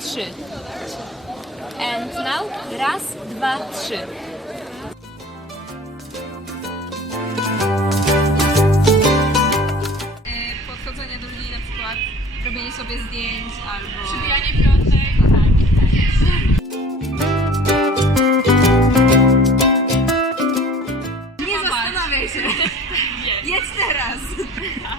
Trzy. And now Raz, dwa, trzy. podchodzenie do ludzi na przykład, robienie sobie zdjęć albo... Przybijanie piątek. No tak, tak. Nie zastanawiaj się! Jedź teraz!